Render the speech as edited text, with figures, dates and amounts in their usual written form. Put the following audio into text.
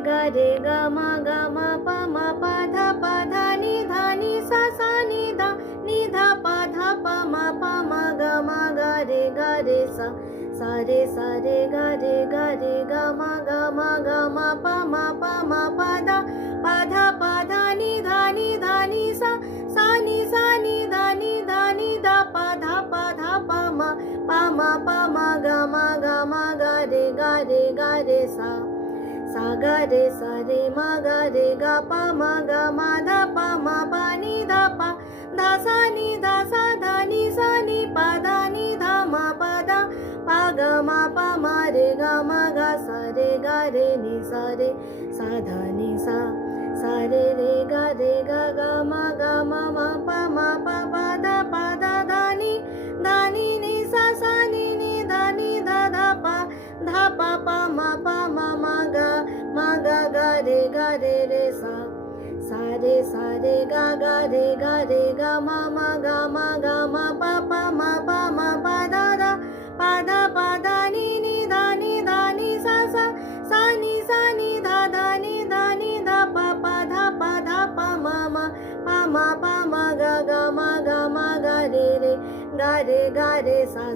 ग म प म प ध नि सा नि ध प म ग रे सा रे ग म प म प ध नि सा नि ध प प म ग रे सा ग रे म ग प म ध प म प नि ध सा नि सा नि प ध म प ग म प म ग ग रे नि सा ध नि सा रे ग म प म प ध नि नि सा नि ध प म ग रे सा रे ग म प म प ध नि सा नि ध प म ग रे सा